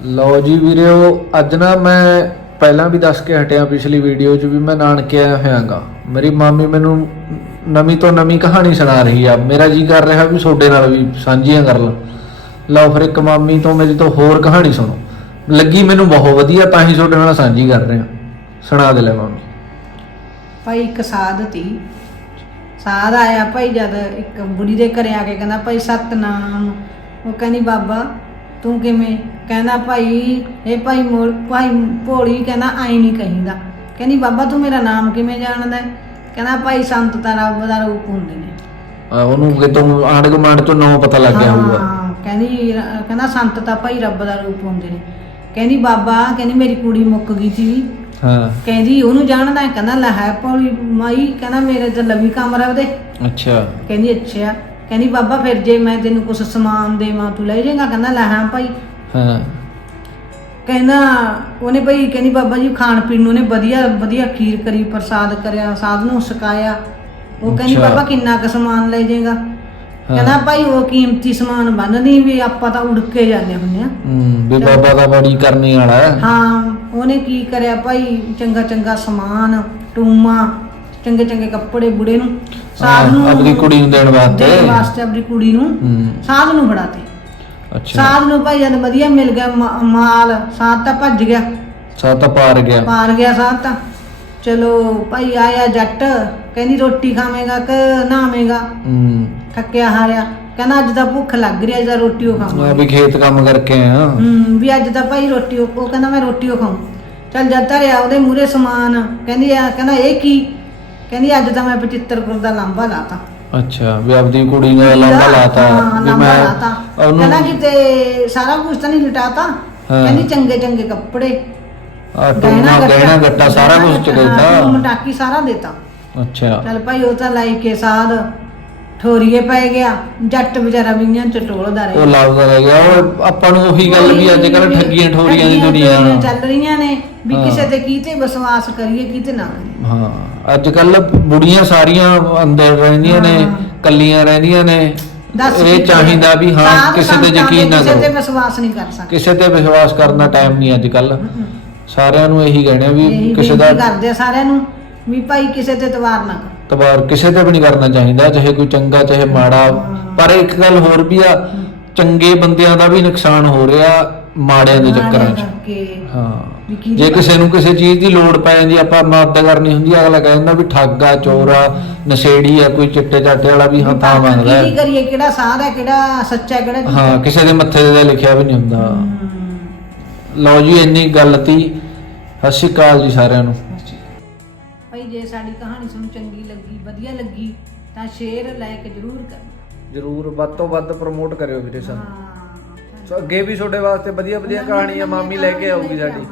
ਲਓ ਜੀ ਵੀਰਿਓ, ਅੱਜ ਨਾ ਮੈਂ ਪਹਿਲਾਂ ਵੀ ਦੱਸ ਕੇ ਹਟਿਆ ਪਿਛਲੀ ਵੀਡੀਓ 'ਚ ਵੀ ਮੈਂ ਨਾਨਕੇ ਆਇਆ ਹੋਇਆਗਾ। ਮੇਰੀ ਮਾਮੀ ਮੈਨੂੰ ਨਵੀਂ ਤੋਂ ਨਵੀਂ ਕਹਾਣੀ ਸੁਣਾ ਰਹੀ ਆ। ਮੇਰਾ ਜੀ ਕਰ ਰਿਹਾ ਵੀ ਤੁਹਾਡੇ ਨਾਲ ਵੀ ਸਾਂਝੀਆਂ ਕਰ ਲਾਂ। ਲਓ ਫਿਰ ਇੱਕ ਮਾਮੀ ਤੋਂ ਮੇਰੀ ਤੋਂ ਹੋਰ ਕਹਾਣੀ ਸੁਣੋ। ਲੱਗੀ ਮੈਨੂੰ ਬਹੁਤ ਵਧੀਆ, ਤਾਂ ਹੀ ਤੁਹਾਡੇ ਨਾਲ ਸਾਂਝੀ ਕਰ ਰਿਹਾ। ਸੁਣਾ ਦੇ ਲੈ ਮਾਮੀ। ਭਾਈ ਇੱਕ ਸਾਧ ਤੀ। ਸਾਧ ਆਇਆ ਭਾਈ ਜਦ ਇੱਕ ਬੁੜੀ ਦੇ ਘਰੇ ਆ ਕੇ ਕਹਿੰਦਾ, ਭਾਈ ਸਤਨਾਮ। ਉਹ ਕਹਿੰਦੀ, ਬਾਬਾ ਤੂੰ ਕਿਵੇਂ? ਕਹਿੰਦਾ ਭਾਈ ਇਹ ਭਾਈ ਮੋਲ ਭਾਈ ਭੋਲੀ ਕਹਿੰਦਾ ਆਈ ਨਹੀਂ ਕਹੀਦਾ। ਕਹਿੰਦੀ ਬਾਬਾ ਤੂੰ ਮੇਰਾ ਨਾਮ ਕਿਵੇਂ ਜਾਣਦਾ ਹੈ? ਕਹਿੰਦਾ ਭਾਈ ਸੰਤ ਤਾਂ ਰੱਬ ਦਾ ਰੂਪ ਹੁੰਦੇ ਨੇ। ਆ, ਉਹਨੂੰ ਕਿਤੋਂ ਆਂਡ ਗੁਆਂਢ ਤੋਂ ਨਾਂ ਪਤਾ ਲੱਗ ਗਿਆ ਹੋਊਗਾ। ਹਾਂ ਕਹਿੰਦੀ ਰ- ਕਹਿੰਦਾ ਸੰਤ ਤਾਂ ਭਾਈ ਰੱਬ ਦਾ ਰੂਪ ਹੁੰਦੇ ਨੇ। ਕਹਿੰਦੀ ਬਾਬਾ ਕਹਿੰਦੀ ਮੇਰੀ ਕੁੜੀ ਮੁੱਕ ਗਈ ਸੀ। ਹਾਂ। ਕਹਿੰਦੀ ਉਹਨੂੰ ਜਾਣਦਾ ਹੈ? ਕਹਿੰਦਾ ਲੈ ਹੈ ਭੋਲੀ ਮਾਈ। ਕਹਿੰਦਾ ਮੇਰੇ ਤੇ ਲਵੀ ਕਮਰਾ ਉਹਦੇ। ਅੱਛਾ। ਕਹਿੰਦੀ ਅੱਛਾ। ਕਹਿੰਦੀ ਬਾਬਾ ਫਿਰ ਜੇ ਮੈਂ ਤੈਨੂੰ ਕੁਝ ਸਮਾਨ ਦੇਵਾਂ ਤੂੰ ਲੈ ਜਾਏਗਾ? ਕਹਿੰਦਾ ਲੈ ਹਾਂ ਭਾਈ। ਹਾਂ। ਕਹਿੰਦਾ ਉਹਨੇ ਭਾਈ ਕਹਿੰਦੀ ਬਾਬਾ ਜੀ ਖਾਣ ਪੀਣ ਨੂੰ ਨੇ ਵਧੀਆ ਵਧੀਆ ਖੀਰ ਕਰੀ ਪ੍ਰਸਾਦ ਕਰਿਆ ਸਾਧ ਨੂੰ ਛਕਾਇਆ ਉਹ ਕਹਿੰਦੀ ਅੱਛਾ। ਬਾਬਾ ਕਿੰਨਾ ਕੁ ਸਮਾਨ ਲੈ ਜਾਏਗਾ? ਕਹਿੰਦਾ ਭਾਈ ਉਹ ਕੀਮਤੀ ਸਮਾਨ ਬੰਨਣੀ ਵੀ ਆਪਾਂ ਤਾਂ ਉੜ ਕੇ ਜਾਂਦੇ ਹੁੰਦੇ ਆ ਹੂੰ ਵੀ ਬਾਬਾ ਦਾ ਬੜੀ ਕਰਨੀ ਵਾਲਾ ਹੈ। ਹਾਂ ਉਹਨੇ ਕੀ ਕਰਿਆ ਭਾਈ? ਚੰਗਾ ਚੰਗਾ ਸਮਾਨ ਟੂਮਾ ਚੰਗੇ ਚੰਗੇ ਕੱਪੜੇ ਬੁੜੇ ਨੂੰ ਸਾਧ ਨੂੰ ਆਪਣੀ ਕੁੜੀ ਨੂੰ ਦੇਣ ਵਾਸਤੇ। ਦੇਣ ਵਾਸਤੇ ਆਪਣੀ ਕੁੜੀ ਨੂੰ ਸਾਧ ਨੂੰ ਫੜਾਤੇ। ਅੱਛਾ। ਸਾਧ ਨੂੰ ਭਾਈ ਜਦ ਵਧੀਆ ਮਿਲ ਗਿਆ ਮਾ- ਮਾਲ ਸਾਧ ਤਾਂ ਭੱਜ ਗਿਆ। ਸਾ ਤਾਂ ਪਾਰ ਗਿਆ। ਪਾਰ ਗਿਆ ਸਾਧ ਤਾਂ। ਚਲੋ ਭਾਈ ਆਇਆ ਜੱਟ ਕਹਿੰਦੀ ਰੋਟੀ ਖਾਵੇਂਗਾ ਕਿ ਨਾਵੇਂਗਾ? ਹੂੰ। ਥੱਕਿਆ ਹਾਰਿਆ। ਕਹਿੰਦਾ ਅੱਜ ਤਾਂ ਭੁੱਖ ਲੱਗ ਰਹੀ ਹੈ ਤਾਂ ਰੋਟੀ ਉਹ ਖਾਵਾਂ ਮੈਂ ਵੀ ਖੇਤ ਕੰਮ ਕਰਕੇ ਆਇਆ। ਹੂੰ ਵੀ ਅੱਜ ਤਾਂ ਭਾਈ ਰੋਟੀ ਉਹ ਉਹ ਕਹਿੰਦਾ ਮੈਂ ਰੋਟੀ ਉਹ ਖਾਉਂ ਚੱਲ ਜਦ ਧਰਿਆ ਉਹਦੇ ਮੂਰੇ ਸਮਾਨ ਕਹਿੰਦੀ ਆ ਕਹਿੰਦਾ ਇਹ ਕੀ? ਕਹਿੰਦੀ ਅੱਜ ਤਾਂ ਮੈਂ ਪਚਿੱਤਰਪੁਰ ਦਾ ਲਾਂਬਾ ਲਾਤਾ। ਅੱਛਾ ਵੀ ਆਪਦੀ ਕੁੜੀ ਦਾ ਲਾਂਬਾ ਲਾਤਾ ਹਾਂ, ਵੀ ਲਾਂਭਾ ਮੈਂ ਲਾਤਾ। ਉਹਨੂੰ ਕਹਿੰਦਾ ਕਿਤੇ ਸਾਰਾ ਕੁਝ ਤਾਂ ਨਹੀਂ ਲਟਾਤਾ। ਹਾਂ। ਕਹਿੰਦੀ ਚੰਗੇ ਚੰਗੇ ਕੱਪੜੇ ਆ ਟੂਮਾ ਗਹਿਣਾ ਗੱਟਾ ਸਾਰਾ ਕੁਝ ਚ ਹਾਂ, ਦੇਤਾ ਮਟਾਕੀ ਸਾਰਾ ਦੇਤਾ। ਅੱਛਾ। ਚੱਲ ਭਾਈ ਉਹ ਤਾਂ ਲਾਈ ਕੇ ਸਾਧ। ਠੋਰੀਏ ਪੈ ਗਿਆ ਜੱਟ ਵਿਚਾਰਾ ਵੀਆਂ ਚ ਟੋਲਦਾ ਉਹ ਰਿਹਾ ਲਾਉਂਦਾ ਰਹਿ ਗਿਆ ਉਹ ਆਪਾਂ ਨੂੰ ਉਹੀ ਗੱਲ ਵੀ ਅੱਜ ਕੱਲ ਠੱਗੀਆਂ ਠੋਰੀਆਂ ਦੀ ਠੱਗੀਆਂ ਦੁਨੀਆ ਠੋਰੀਆਂ ਚੱਲ ਰਹੀਆਂ ਨੇ ਵੀ ਹਾਂ। ਕਿਸੇ ਤੇ ਕੀਤੇ ਵਿਸ਼ਵਾਸ ਕਰੀਏ ਕੀਤੇ ਨਾ ਕਰੀਏ। ਹਾਂ ਅੱਜ ਕੱਲ ਬੁੜੀਆਂ ਸਾਰੀਆਂ ਅੰਦਰ ਰਹਿੰਦੀਆਂ ਨੇ ਹਾਂ। ਕੱਲੀਆਂ ਰਹਿੰਦੀਆਂ ਨੇ। ਇਹ ਚਾਹੀਦਾ ਵੀ ਹਾਂ ਸਾਧ ਕਿਸੇ ਤੇ ਸੰਤਾਂ ਯਕੀਨ ਨਾ ਕਿਸੇ ਤੇ ਕਰੋ। ਵਿਸ਼ਵਾਸ ਨਹੀਂ ਕਰ ਸਕਦੇ। ਕਿਸੇ ਤੇ ਵਿਸ਼ਵਾਸ ਕਰਨ ਦਾ ਟਾਈਮ ਨਹੀਂ ਅੱਜ ਕੱਲ ਸਾਰਿਆਂ ਨੂੰ ਇਹੀ ਕਹਿਣਾ ਵੀ ਇਹੀ ਕਿਸੇ ਬੇਨਤੀ ਦਾ ਕਰਦੇ ਆ ਸਾਰਿਆਂ ਨੂੰ ਵੀ ਭਾਈ ਕਿਸੇ ਤੇ ਤਵਾਰ ਨਾ ਕਰ। ਤਬਾਰ ਕਿਸੇ ਤੇ ਵੀ ਨਹੀਂ ਕਰਨਾ ਚਾਹੀਦਾ ਚਾਹੇ ਕੋਈ ਚੰਗਾ ਚਾਹੇ ਮਾੜਾ। ਪਰ ਇੱਕ ਗੱਲ ਹੋਰ ਵੀ ਆ ਚੰਗੇ ਬੰਦਿਆਂ ਦਾ ਵੀ ਨੁਕਸਾਨ ਹੋ ਰਿਹਾ ਮਾੜਿਆਂ ਦੇ ਚੱਕਰਾਂ 'ਚ। ਹਾਂ। ਜੇ ਕਿਸੇ ਨੂੰ ਕਿਸੇ ਚੀਜ਼ ਦੀ ਲੋੜ ਪੈ ਜਾਂਦੀ ਆਪਾਂ ਮਦਦ ਕਰਨੀ ਹੁੰਦੀ ਅਗਲਾ ਕਹਿੰਦਾ ਵੀ ਠੱਗ ਚੋਰ ਆ ਨਸ਼ੇੜੀ ਆ ਕੋਈ ਚਿੱਟੇ ਚਾਟੇ ਵਾਲਾ ਵੀ ਹਾਂ ਤਾਂ ਮੰਗਦਾ। ਕੀ। ਕਰੀਏ ਕਿਹੜਾ ਸਾਧ ਹੈ ਕਿਹੜਾ ਸੱਚਾ ਕਿਹੜਾ ਹੈ। ਕਿਸੇ ਦੇ ਮੱਥੇ ਤੇ ਲਿਖਿਆ ਵੀ ਨਹੀਂ ਹੁੰਦਾ। ਲਓ ਜੀ ਇੰਨੀ ਗੱਲ ਤੀ। ਸਤਿ ਸ਼੍ਰੀ ਅਕਾਲ ਜੀ ਸਾਰਿਆਂ ਨੂੰ। ਭਾਈ ਜੇ ਸਾਡੀ ਕਹਾਣੀ ਤੁਹਾਨੂੰ ਚੰਗੀ ਲੱਗੀ ਵਧੀਆ ਲੱਗੀ ਤਾਂ ਸ਼ੇਅਰ ਲਾਈਕ ਜ਼ਰੂਰ ਕਰਨਾ ਜਰੂਰ ਵੱਧ ਤੋਂ ਵੱਧ ਪ੍ਰਮੋਟ ਕਰਿਓ ਵੀਰੇ ਹਾਂ ਅੱਗੇ ਵੀ ਤੁਹਾਡੇ ਵਾਸਤੇ ਵਧੀਆ ਵਧੀਆ ਕਹਾਣੀਆਂ ਮਾਮੀ ਲੈ ਕੇ ਆਊਗੀ ਸਾਡੀ।